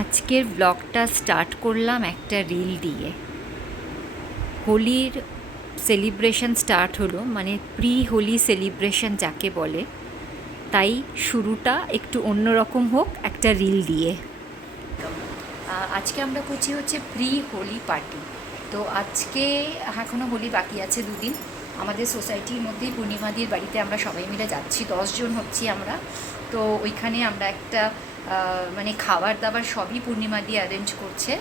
আজকের ব্লগটা স্টার্ট করলাম একটা রিল দিয়ে। হোলির সেলিব্রেশন স্টার্ট হলো, মানে প্রি হোলি সেলিব্রেশন যাকে বলে, তাই শুরুটা একটু অন্যরকম হোক একটা রিল দিয়ে। আজকে আমরা করছি হচ্ছে প্রি হোলি পার্টি। তো আজকে এখনও হোলি বাকি আছে দুদিন। আমাদের সোসাইটির মধ্যেই পূর্ণিমাদির বাড়িতে আমরা সবাই মিলে যাচ্ছি, 10 জন হচ্ছি আমরা। তো ওইখানে আমরা একটা মানে খাবার দাবার সবই পূর্ণিমাদি অ্যারেঞ্জ করছে,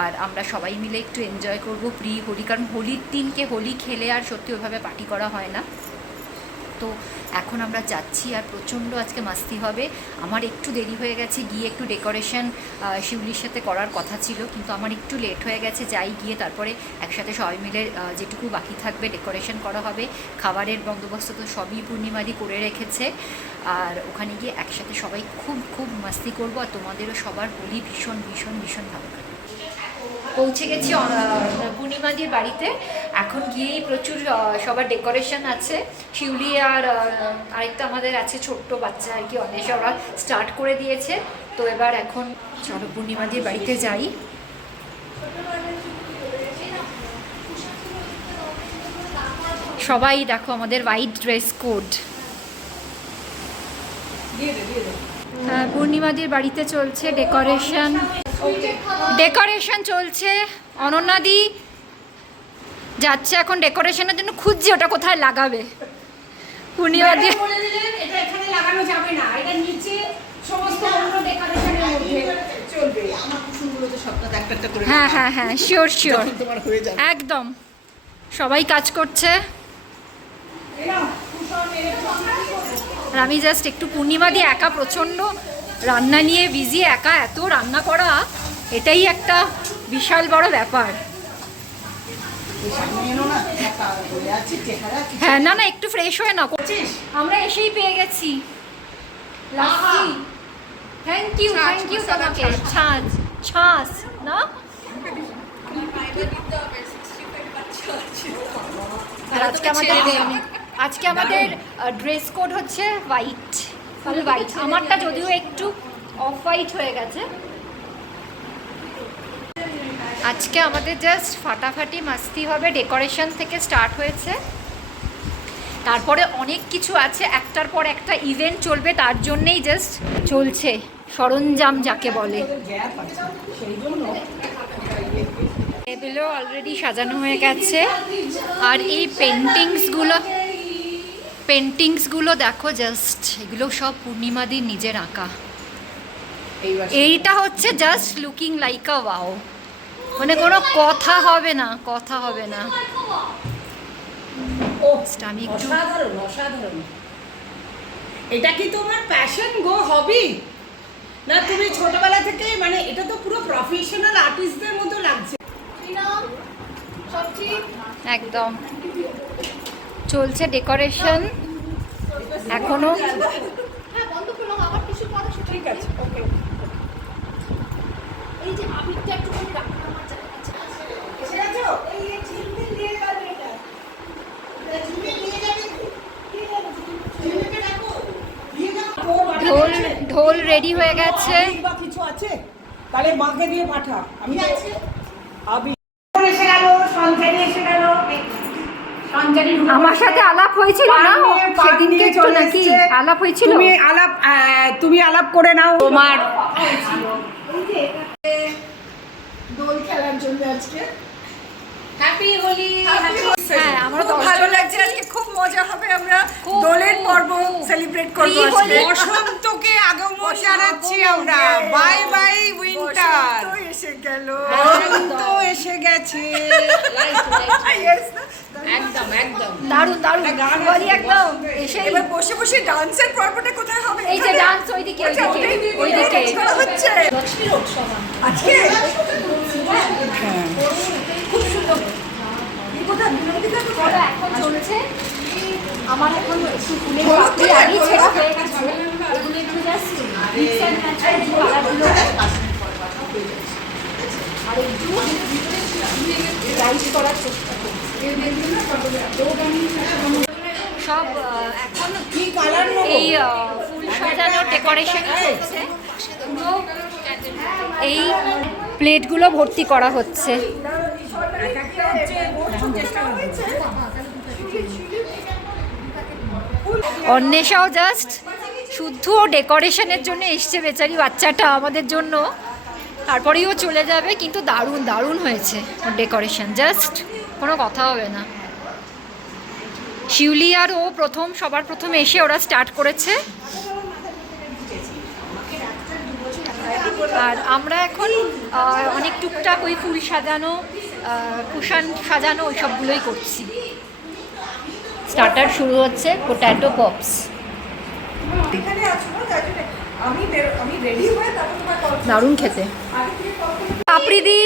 আর আমরা সবাই মিলে একটু এনজয় করব প্রি হোলি, কারণ হোলির দিনকে হোলি খেলে আর সত্যি ওইভাবে পার্টি করা হয় না। তো এখন আমরা যাচ্ছি আর প্রচণ্ড আজকে মাস্তি হবে। আমার একটু দেরি হয়ে গেছে, গিয়ে একটু ডেকোরেশন শিউলির সাথে করার কথা ছিল, কিন্তু আমার একটু লেট হয়ে গেছে। যাই গিয়ে তারপরে একসাথে সবাই মিলে যেটুকু বাকি থাকবে ডেকোরেশন করা হবে। খাবারের বন্দোবস্ত তো সবই পূর্ণিমাদি করে রেখেছে, আর ওখানে গিয়ে একসাথে সবাই খুব খুব মাস্তি করবো। আর তোমাদেরও সবার হোলি ভীষণ ভীষণ ভীষণ ভালো কাটবে। পৌঁছে গেছি পূর্ণিমাদির বাড়িতে। এখন গিয়েই প্রচুর সবার ডেকোরেশন আছে। শিউলি আর আরেকটা আমাদের আছে ছোট্ট বাচ্চা আর কি, অনেক ওরা স্টার্ট করে দিয়েছে। তো এবার এখন চলো পূর্ণিমাদির বাড়িতে যাই। সবাই দেখো আমাদের হোয়াইট ড্রেস কোড। পূর্ণিমাদির বাড়িতে চলছে ডেকোরেশন চলছে। অনন্যাদি যাচ্ছে এখন ডেকোরেশনের জন্য, খুঁজছে ওটা কোথায় লাগাবে। পূর্ণিমাদি এটা এখানে লাগানো যাবে না, এটা নিচে সমস্ত অন্য ডেকোরেশনের মধ্যে চলবে। আমার কুসুমগুলো তো সবটা একটা করে। হ্যাঁ হ্যাঁ হ্যাঁ, শিওর শিওর, একদম সবাই কাজ করছে। আর আমি জাস্ট একটু পূর্ণিমাদি একা প্রচণ্ড রান্না নিয়ে বিজি, একা এত রান্না করা এটাই একটা বিশাল বড় ব্যাপার। হ্যাঁ না না, একটু ফ্রেশ হয়ে না করছিস। আমরা এসেই পেয়ে গেছি লাস্সি। থ্যাংক ইউ তোমাকে। ছাঁচ ছাঁচ না, আজকে আমাদের ড্রেস কোড হচ্ছে হোয়াইট, ফুল হোয়াইট। আমারটা যদিও একটু অফ হোয়াইট হয়ে গেছে। আজকে আমাদের জাস্ট ফাটাফাটি মাস্তি হবে, ডেকোরেশন থেকে স্টার্ট হয়েছে। তারপরে অনেক কিছু আছে, একটার পর একটা ইভেন্ট চলবে, তার জন্যেই জাস্ট চলছে সরঞ্জাম যাকে বলে। টেবিলও অলরেডি সাজানো হয়ে গেছে। আর এই পেন্টিংসগুলো দেখো জাস্ট, এগুলো সব পূর্ণিমাদির নিজের আঁকা। এইটা হচ্ছে জাস্ট লুকিং লাইক আ ওয়াও, মানে কোনো কথা হবে না। আমি একটু অসাধারণ। এটা কি তোমার প্যাশন গো, হবি না? তুমি ছোটবেলা থেকে, মানে এটা তো পুরো প্রফেশনাল আর্টিস্টদের মতো লাগছে। একদম চলছে ডেকোরেশন এখনো। ঠিক আছে, ওকে। এই যে আবিরটা একটু করে রাখো আমার কাছে। এসে গেছো? এই ঝিলমিল দিয়ে গেল এটা। এটা ঝিলমিল নিয়ে যাবে তো? কি যাবে? ঝিলমিলকে রাখো। দিয়ে দাও। ঢোল রেডি হয়ে গেছে। বা কিছু আছে? তাহলে মাকে দিয়ে পাঠা। আমি আছে। আবির এসে গেল, সঞ্জয় এসে গেল। আমার সাথে আলাপ হয়েছিল না সেদিনকে, একটু নাকি আলাপ হয়েছিল? তুমি আলাপ করে নাও তোমার দোল খেলার জন্য আজকে। হ্যাপি হোলি। হ্যাঁ, আমারও খুব ভালো লাগছে আজকে, খুব মজা হবে। আমরা দোলের পর্ব সেলিব্রেট করব আজকে। বসন্তকে আগমন জানাচ্ছি আমরা। Bye bye winter. বসন্ত এসে গেল, বসন্ত এসে গেছে। একদম দারুণ বলি একদম। এসে এবার বসে বসে ডান্সের পর্বটা কোথায় হবে? এই যে ডান্স ওইদিকে হচ্ছে লক্ষ্মী রোড সভা আজকে। খুব সুন্দর। এখন চলছে আমার, এখন একটু ফুলের পাপড়ি আগেই ছেঁড়া হয়ে গেছে, এগুলো একটু জাস্ট মিক্স অ্যান্ড ম্যাচ করে কালারগুলো আর একটু লাইট করার চেষ্টা করি। সব এখন এই ফুল সাজানো ডেকোরেশন চলছে। পুরো এই প্লেটগুলো ভর্তি করা হচ্ছে। অন্বেষাও জাস্ট শুদ্ধ ডেকোরেশনের জন্য এসছে বেচারি বাচ্চাটা আমাদের জন্য, তারপরেই ও চলে যাবে। কিন্তু দারুণ দারুণ হয়েছে ওর ডেকোরেশন, জাস্ট কোনো কথা হবে না। শিউলি আর ও সবার প্রথম এসে ওরা স্টার্ট করেছে, আর আমরা এখন অনেক টুকটাক ওই ফুল সাজানো, কুশান সাজানো ওই সবগুলোই করছি। স্টার্টার শুরু হচ্ছে পোট্যাটো পপস। দারুণ খেতে। পাপড়িদি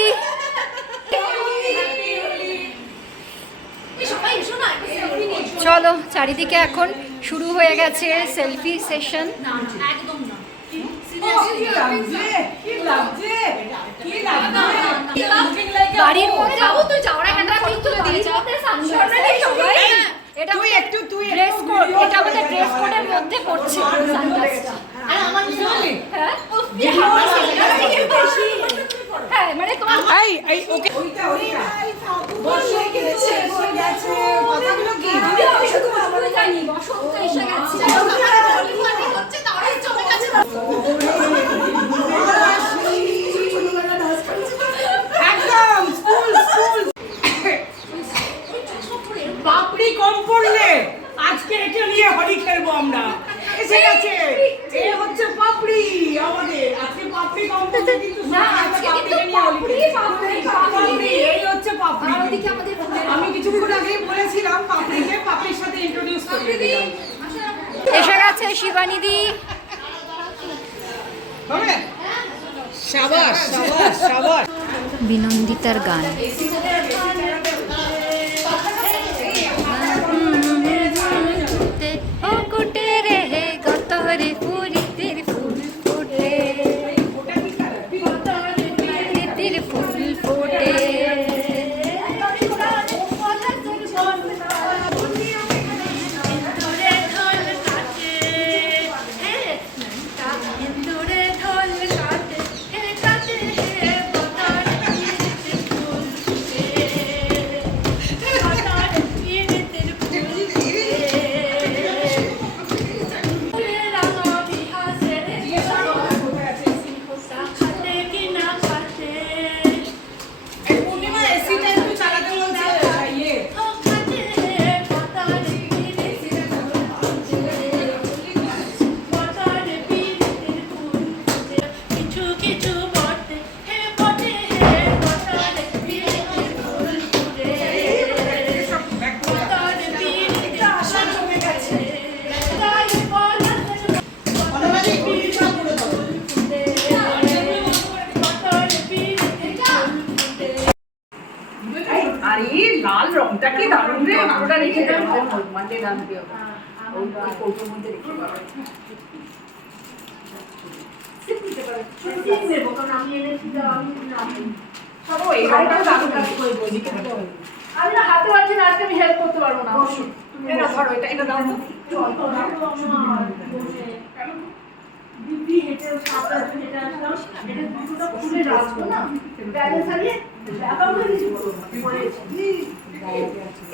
চলো, চারিদিকে এখন শুরু হয়ে গেছে সেলফি সেশন। বাড়ির মধ্যে যাবো, তুই যাওয়ার একটা তুলে দিয়েছে সবাই। এটা ড্রেস কোড, এটা আমাদের ড্রেস কোডের মধ্যে পড়ছে সানগ্লাসটা। হ্যাঁ মানে তোমার ওকে বসে গেছে কথাগুলো কি আমি জানি। বসন্ত এসে গেছে, তারাই চলে গেছে। একদম স্কুল পাপড়ি কম পড়লে আজকে এটা নিয়ে হোলি খেলবো আমরা। এসে গেছে, এ হচ্ছে পাপড়ি আমাদের। আজকে পাপড়ি কম পড়লে কিন্তু না, আজকে কিন্তু পাপড়ি এই হচ্ছে পাপড়ি। আমি কিছুক্ষণ আগেই বলেছিলাম পাপড়িকে পাপড়ির সাথে ইন্ট্রোডিউস করে দিই। এসে গেছে শিবানীদি। হবে শাবাশ শাবাশ শাবাশ। বিনন্দিতার গান। ও কুটে রে গতরে পুরিতের ফুল ফুটে, পুরিতের ফুল ফুটে। লাল রংটা কি দারুণ রে। ওটা রেখে দাও, মানডে দাম দিও ওই কৌটোর মধ্যে রেখে দাও। আমি না হাতে পারছি না, আজকে আমি হেল্প করতে পারবো না। এটা ধরো, এটা দাও তো। দিদি হেঁটে সাতটা হেঁটে আসলাম, এটা দুটোটা খুলে রাখবো না, ব্যালেন্স হারিয়ে অ্যাকাউন্টে কিছু করেছি।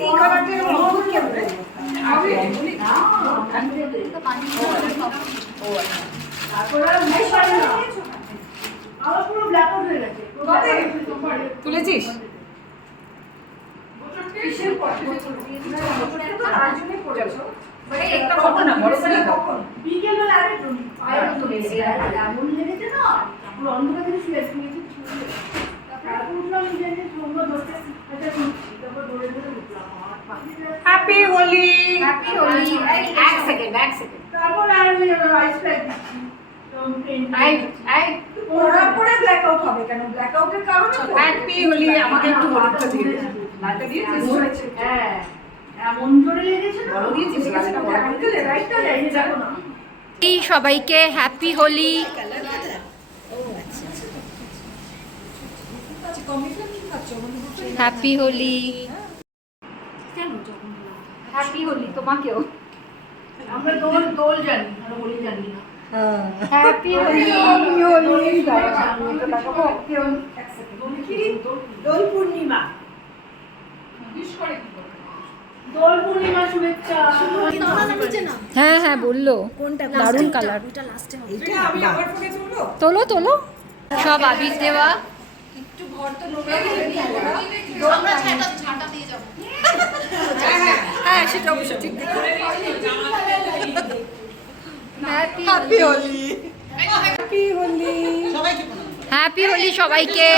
এই কালারটা মধুর কেমন আমি না আমি তো পানি ও তারপর আর নাই পারি না, আমার পুরো ব্ল্যাক আউট হয়ে গেছে। তুলেছিস? কিসের পড়ে তো তার জন্যই পড়েছো। মানে একটা কখন না বড় করে কখন বিকেলবেলা আরে পায়ে তো লেগে এমন লেগেছে না, পুরো অন্ধকার থেকে শুয়ে শুয়েছি। তারপর উঠলাম নিজে নিজে সঙ্গ ধরতে, আচ্ছা উঠছি, তারপর ধরে ধরে উঠলাম। হ্যাপি হোলি। হ্যাপি হোলি। এক সেকেন্ড। তারপর আর ওই আইস প্যাক দিচ্ছি। ওরা পরে ব্ল্যাক আউট হবে কেন? ব্ল্যাক আউটের কারণে হ্যাপি হোলি। আমাকে একটু হলুদটা দিয়ে দে। লালটা দিয়েছিস? হ্যাঁ এমন জোরে লেগেছে না, বড় দিয়েছিস গাছটা বড় করে দিলে রাইটটা যাইনি দেখো না। এই সবাইকে happy Holi. Happy Holi. Happy Holi তোমাকেও। আমরা দোল জানি, আমরা হোলি জানি না। হ্যাপি হোলি। দোল পূর্ণিমা। দোল পূর্ণিমা শুভেচ্ছা। হ্যাঁ হ্যাঁ বললো, দারুণ কালার। এটা আমি আমার ফোনে তুলবো। তোলো তোলো, সব আবির দেওয়া। হ্যাঁ সেটা অবশ্য ঠিক। Happy Holi. Happy Holi. Happy Holi সবাইকে।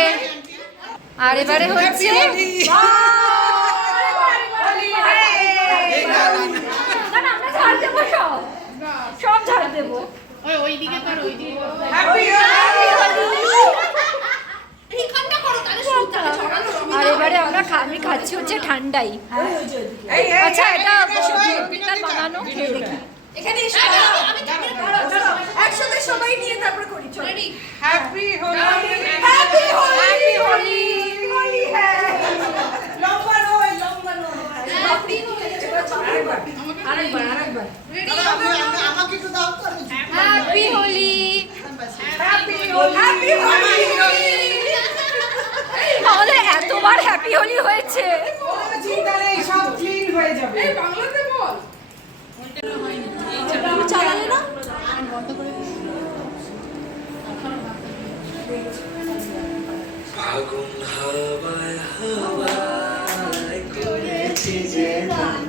আর এবারে হচ্ছে না না, আমরা ছাড় দেবো, সব ছাড় দেবো। আর এবারে আমি খাচ্ছি হচ্ছে ঠান্ডাই। আচ্ছা এটা পিঠার বানানো, খেয়ে দেখি। এখানে একসাথে সবাই নিয়ে তারপর করি। চলো হ্যাপি হোলি। হ্যাপি হোলি। হোলি হ্যাঁ। লম্বা নয়, লম্বা নয়। আরেকবার। আমাকে একটু দাও তো। হ্যাপি হোলি। হ্যাপি হোলি। আমাদের এতবার হ্যাপি হোলি হয়েছে। চিন্তা নেই, সব ক্লিন হয়ে যাবে। এই বাংলাতে বল। চালালে না? ফাগুন হাওয়ায় হাওয়ায় করেছি যে গান,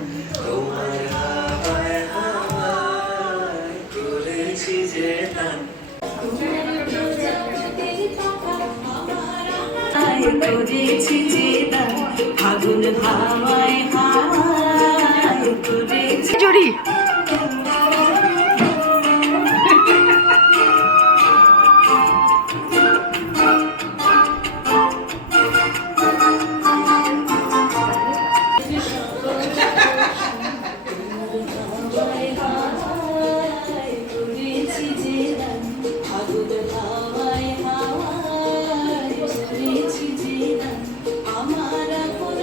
তোমার হাওয়ায় হাওয়ায় করেছি যে গান। করেছি যে গান, ফাগুন হাওয়ায় হাওয়ায় করেছি জুড়ি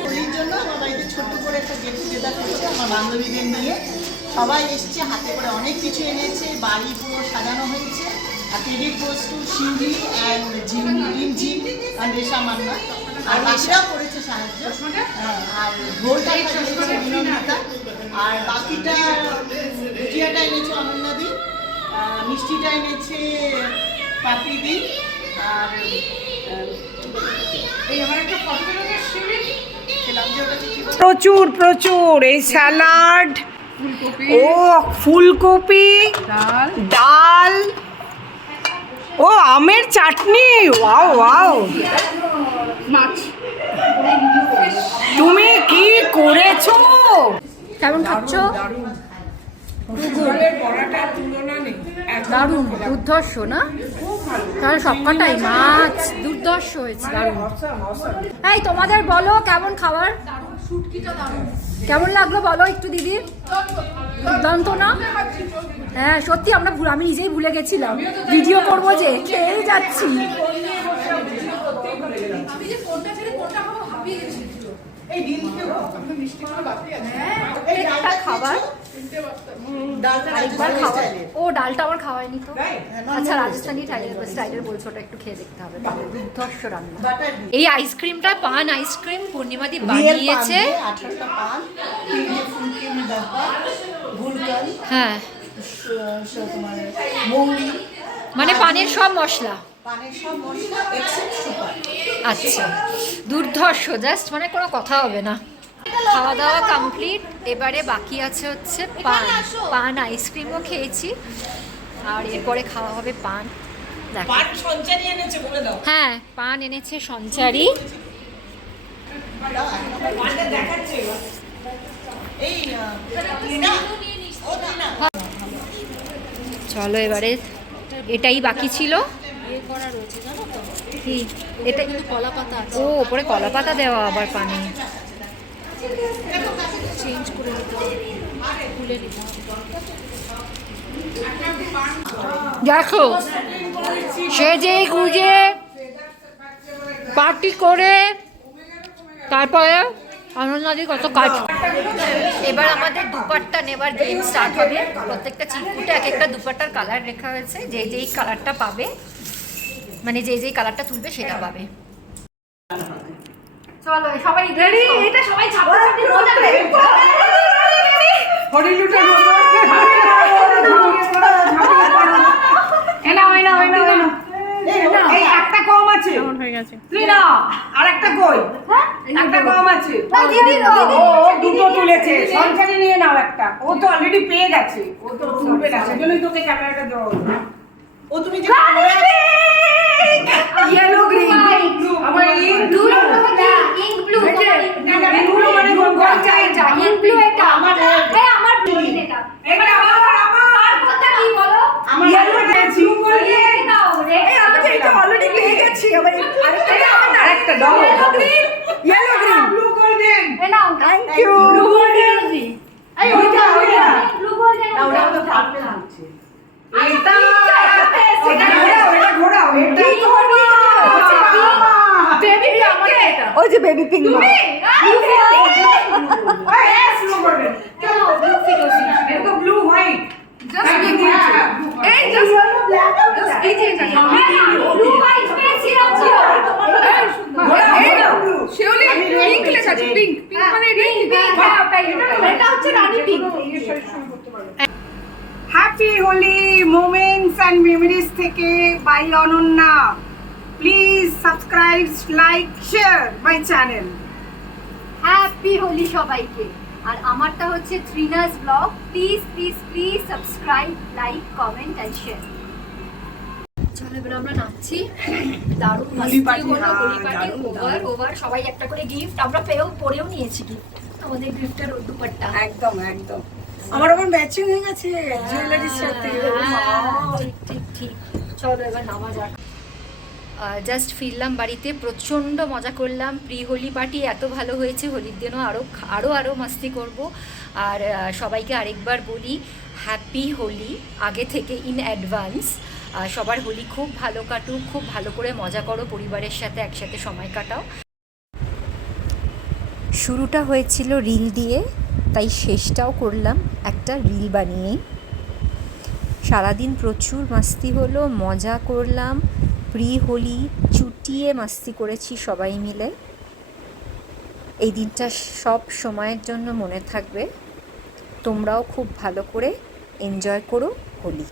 হোলির জন্য আমার বাড়িতে ছোট্ট করে একটা গেট টুগেদার হচ্ছে আমার বান্ধবীদের নিয়ে। সবাই এসছে, হাতে করে অনেক কিছু এনেছে, বাড়ি পুরো সাজানো হয়েছে। আর credit goes to Shiuli and Jim আর রেশা মান্না। আর বাকিরাও করেছে সাহায্য। হ্যাঁ, আর ঢোলটা সাজিয়েছে বিনন্দিতা। আর বাকিটা ভুজিয়াটা এনেছে অনন্যাদি, মিষ্টিটা এনেছে পাপিদি। আর এই আমার একটা ফটো প্রচুর এই স্যালাড, ও ফুলকপি, ডাল, ও আমের চাটনি। ওয়াও ওয়াও, তুমি কি করেছো? কেমন খাচ্ছ? দারুণ, দুর্ধর্ষ না? তাহলে সবকটাই মাছ দুর্ধর্ষ হয়েছে, দারুণ। এই তোমাদের বলো কেমন খাবার, কেমন লাগলো বলো একটু দিদি। দুর্দান্ত না? হ্যাঁ সত্যি, আমি নিজেই ভুলে গেছিলাম ভিডিও করবো যে, খেয়েই যাচ্ছি। খাবার আরেকবার খাওয়া। ও ডালটা আমার খাওয়ায়নি তো। আচ্ছা রাজস্থানি স্টাইলের বলছো, ওটা একটু খেয়ে দেখতে হবে। দুর্ধর্ষ রান্না। এই আইসক্রিমটা পান আইসক্রিম পূর্ণিমাদি বানিয়েছে। হ্যাঁ মানে পানের সব মশলা। আচ্ছা দুর্ধর্ষ, জাস্ট মানে কোনো কথা হবে না। খাওয়া দাওয়া কমপ্লিট, এবারে বাকি আছে হচ্ছে পান আইসক্রিমও খেয়েছি, আর এরপরে খাওয়া হবে পান। হ্যাঁ পান এনেছে সঞ্চারী। চলো এবারে, এটাই বাকি ছিল। কি এটা? কলা পাতা। ও ওপরে কলা পাতা দেওয়া আবার পানি। চেঞ্জ করে দেখো সেজে গুজে পার্টি করে তারপরে অনন্যাদির কত কাজ। এবার আমাদের দুপাট্টা নেবার গেম স্টার্ট হবে। প্রত্যেকটা চিরকুটে এক একটা দুপাট্টার কালার লেখা হয়েছে, যে যেই কালারটা পাবে, মানে যে যেই কালারটা তুলবে সেটা পাবে। চলো সবাই রেডি, এটা সবাই ছাপাছাপি মজা করে। হরিলুটার মতো এই একটা কম আছে হয়ে গেছে। তুই না আর একটা কই? একটা কম আছে। ও দুটো তুলেছে, সংসারে নিয়ে নাও একটা। ও তো অলরেডি পেয়ে গেছে, ও তো তুলবে না, সেজন্যই তোকে ক্যামেরাটা দেওয়া হলো। ও তুমি যে ইয়েলো গ্রিন আমার ink blue ink blue blue মানে কোনটা? ইঙ্ক ব্লু এটা আমার আমার ব্লু এটা এটা আমার কথা কি বলো? আমার ইয়েলো দেখছি দাও রে, আমি তো এটা অলরেডি পেয়ে গেছি। আবার আরেকটা দাও। Yellow green blue golden. এ নাও থ্যাংক ইউ। ব্লু গোল্ডেন এই ওইটা ব্লু গোল্ডেন না ওটা তো পার্পল হচ্ছে। এটা ঘোরাও এটা বেবি আমার এটা ওই যে বেবি পিঙ্ক তুমি ব্লু গোল্ডেন ব্লু ফিরোজি এটা তো ব্লু হোয়াইট জাস্ট এই জাস্ট এই যে ব্লু হোয়াইট পেয়েছি রাজি শিওলি পিঙ্ক লেখা আছে, পিঙ্ক মানে এটা হচ্ছে Rani pink. Happy Holi moments and memories থেকে by Ananya. Please subscribe, like, share my channel. Happy Holi সবাইকে। আর আমারটা হচ্ছে Trina's blog. Please please please subscribe, like, comment and share. চলো এবার আমরা নাচছি। দারুণ হোলি মাস্তি পার্টি, হলো, হোলি হ্যাঁ, পার্টি দারুণ, ওভার ওভার। সবাই একটা করে গিফট আমরা পরেও নিয়েছি গিফট। আমাদের গিফটের দুপাট্টা একদম একদম আমার আবার ম্যাচিং হয়ে গেছে জুয়েলারির সাথে। ঠিক ঠিক ঠিক। চলো এবার নামা যাক। জাস্ট ফিরলাম বাড়িতে, প্রচণ্ড মজা করলাম। প্রি হোলি পার্টি এত ভালো হয়েছে, হোলির দিনও আরও মাস্তি করব। আর সবাইকে আরেকবার বলি হ্যাপি হোলি আগে থেকে ইন অ্যাডভান্স। সবার হোলি খুব ভালো কাটুক, খুব ভালো করে মজা করো, পরিবারের সাথে একসাথে সময় কাটাও। শুরুটা হয়েছিল রিল দিয়ে, তাই শেষটাও করলাম একটা রিল বানিয়েই। সারাদিন প্রচুর মাস্তি হলো, মজা করলাম। প্রি হোলি চুটিয়ে মাস্তি করেছি সবাই মিলে। এই দিনটা সব সময়ের জন্য মনে থাকবে। তোমরাও খুব ভালো করে এনজয় করো হোলি।